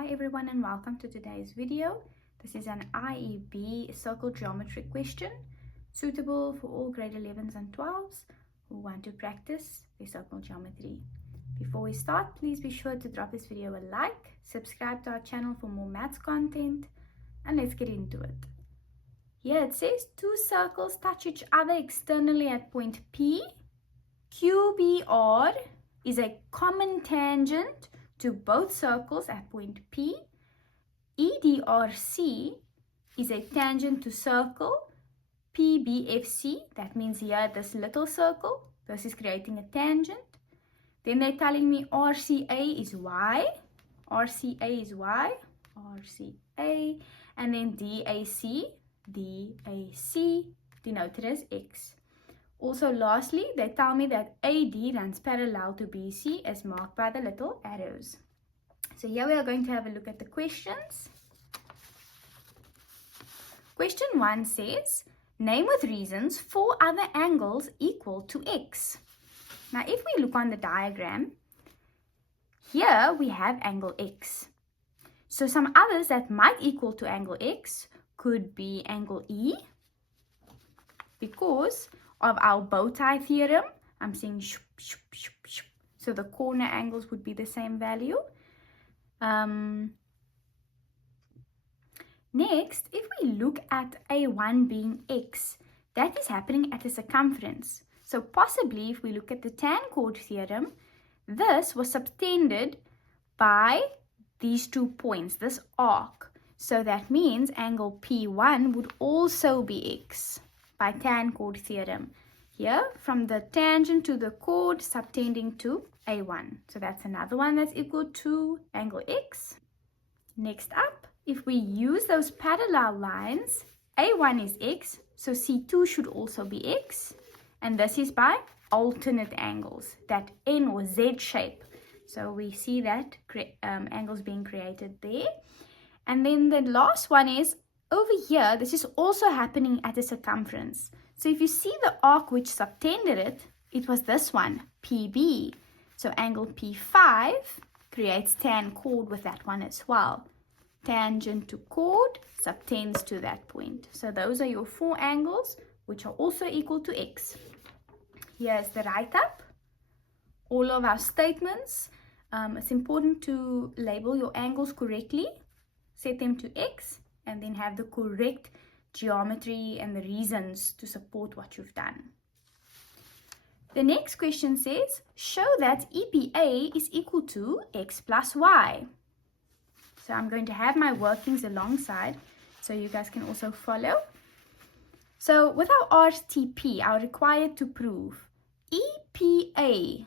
Hi everyone and welcome to today's video. This is an IEB circle geometry question suitable for all grade 11s and 12s who want to practice their circle geometry. Before we start, please be sure to drop this video a like, subscribe to our channel for more maths content, and let's get into it. Here it says two circles touch each other externally at point P. QBR is a common tangent to both circles at point P. EDRC is a tangent to circle PBFC. That means here this little circle, this is creating a tangent. Then they're telling me RCA is Y, RCA is Y, RCA, and then DAC denoted as X. Also, lastly, they tell me that AD runs parallel to BC as marked by the little arrows. So here we are going to have a look at the questions. Question 1 says, name with reasons 4 other angles equal to X. Now, if we look on the diagram, here we have angle X. So some others that might equal to angle X could be angle E, because of our bow tie theorem. I'm saying shoop, shoop, shoop, shoop. So the corner angles would be the same value. Next, if we look at A1 being X, that is happening at a circumference. So possibly if we look at the tan chord theorem, this was subtended by these 2 points, this arc. So that means angle P1 would also be X by tan chord theorem. Here, from the tangent to the chord subtending to A1. So that's another one that's equal to angle X. Next up, if we use those parallel lines, A1 is X, so C2 should also be X. And this is by alternate angles, that N or Z shape. So we see that angles being created there. And then the last one is, over here, this is also happening at a circumference. So if you see the arc which subtended it, it was this one, PB. So angle P5 creates tan chord with that one as well. Tangent to chord subtends to that point. So those are your 4 angles which are also equal to X. Here's the write-up. All of our statements. It's important to label your angles correctly. Set them to X. And then have the correct geometry and the reasons to support what you've done. The next question says, show that EPA is equal to X plus Y. So I'm going to have my workings alongside so you guys can also follow. So with our RTP, our required to prove, EPA,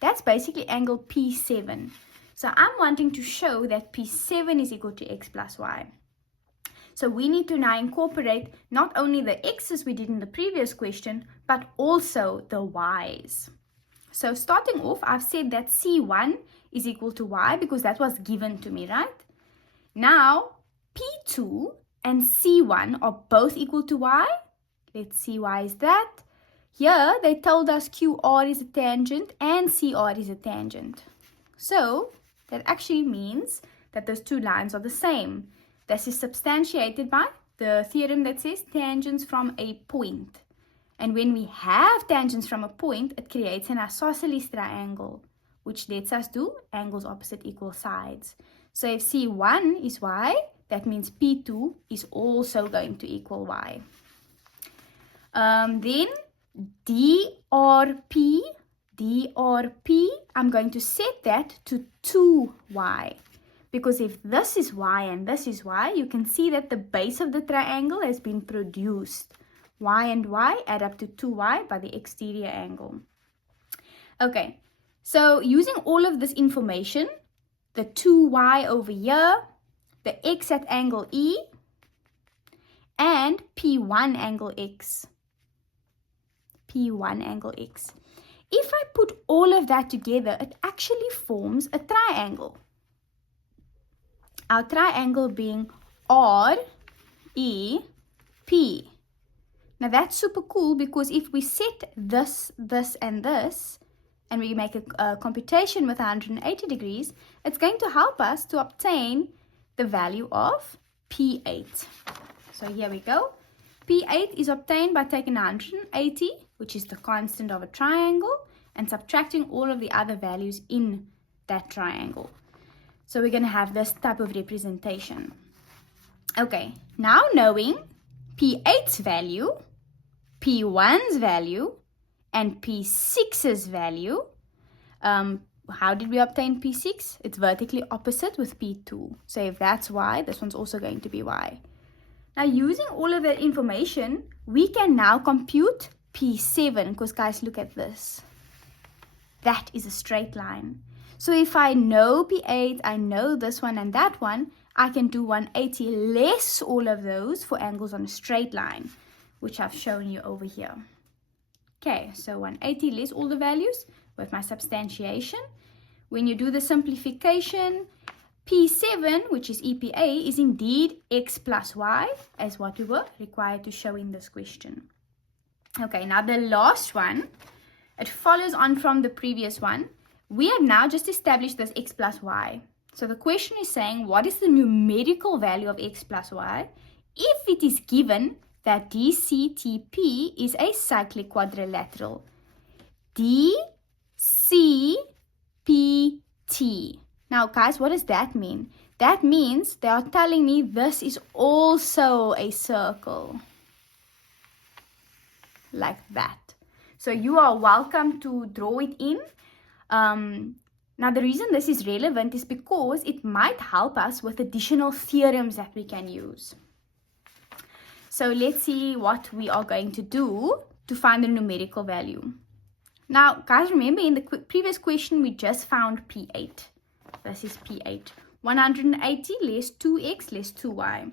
that's basically angle P7. So I'm wanting to show that P7 is equal to X plus Y. So we need to now incorporate not only the X's we did in the previous question, but also the Y's. So starting off, I've said that C1 is equal to Y because that was given to me, right? Now, P2 and C1 are both equal to Y. Let's see why is that. Here, they told us QR is a tangent and CR is a tangent. So, that actually means that those 2 lines are the same. This is substantiated by the theorem that says tangents from a point. And when we have tangents from a point, it creates an isosceles triangle, which lets us do angles opposite equal sides. So if C1 is Y, that means P2 is also going to equal Y. Then DRP, I'm going to set that to 2Y. Because if this is Y and this is Y, you can see that the base of the triangle has been produced. Y and Y add up to 2Y by the exterior angle. Okay, so using all of this information, the 2Y over here, the X at angle E, and P1 angle X. P1 angle X. If I put all of that together, it actually forms a triangle. Our triangle being REP. Now that's super cool, because if we set this, and this, and we make a computation with 180 degrees, it's going to help us to obtain the value of P8. So here we go. P8 is obtained by taking 180, which is the constant of a triangle, and subtracting all of the other values in that triangle. So we're going to have this type of representation. Okay, now knowing P8's value, P1's value, and P6's value, how did we obtain P6? It's vertically opposite with P2. So if that's Y, this one's also going to be Y. Now, using all of that information, we can now compute P7, because guys, look at this. That is a straight line. So if I know P8, I know this one and that one, I can do 180 less all of those for angles on a straight line, which I've shown you over here. Okay, so 180 less all the values with my substantiation. When you do the simplification, P7, which is EPA, is indeed x plus y, as what we were required to show in this question. Okay, now the last one, it follows on from the previous one. We have now just established this x plus y. So the question is saying, what is the numerical value of x plus y if it is given that DCTP is a cyclic quadrilateral? DCPT. Now guys, what does that mean? That means they are telling me this is also a circle. Like that. So you are welcome to draw it in. Now the reason this is relevant is because it might help us with additional theorems that we can use. So let's see what we are going to do to find the numerical value. Now guys, remember in the previous question we just found P8. This is P8. 180 less 2x less 2y.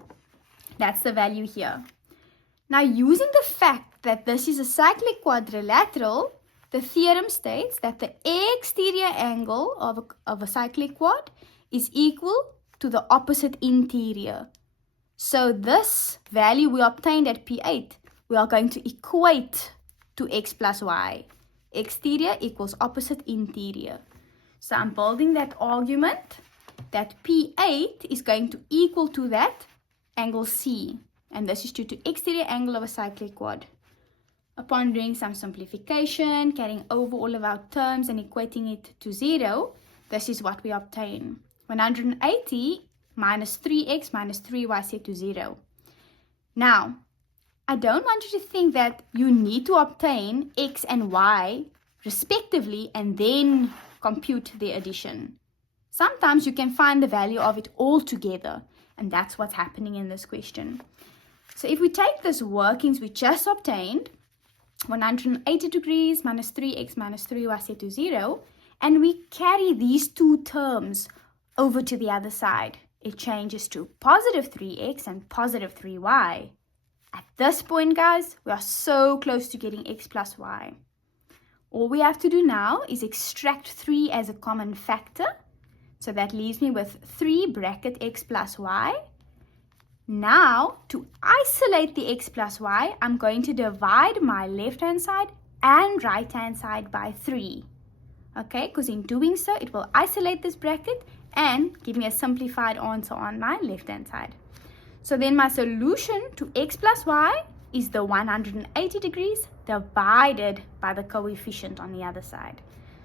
That's the value here. Now using the fact that this is a cyclic quadrilateral, the theorem states that the exterior angle of a cyclic quad is equal to the opposite interior. So this value we obtained at P8, we are going to equate to x plus y. Exterior equals opposite interior. So I'm building that argument that P8 is going to equal to that angle C. And this is due to exterior angle of a cyclic quad. Upon doing some simplification, carrying over all of our terms and equating it to 0, this is what we obtain. 180 minus 3x minus 3y set to 0. Now, I don't want you to think that you need to obtain x and y respectively and then compute the addition. Sometimes you can find the value of it all together, and that's what's happening in this question. So if we take this workings we just obtained, 180 degrees minus 3x minus 3y set to 0, and we carry these two terms over to the other side, it changes to positive 3x and positive 3y. At this point, guys, we are so close to getting x plus y. All we have to do now is extract 3 as a common factor. So that leaves me with 3 bracket x plus y. Now, to isolate the x plus y, I'm going to divide my left-hand side and right-hand side by 3. Okay, because in doing so, it will isolate this bracket and give me a simplified answer on my left-hand side. So then my solution to x plus y is the 180 degrees divided by the coefficient on the other side.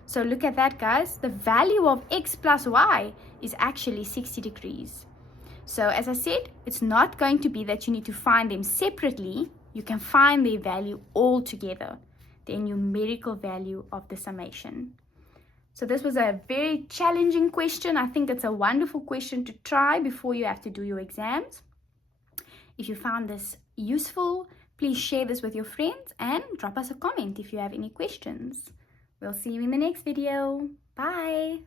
So look at that, guys. The value of x plus y is actually 60 degrees. So as I said, it's not going to be that you need to find them separately. You can find their value all together, the numerical value of the summation. So this was a very challenging question. I think it's a wonderful question to try before you have to do your exams. If you found this useful, please share this with your friends and drop us a comment if you have any questions. We'll see you in the next video. Bye.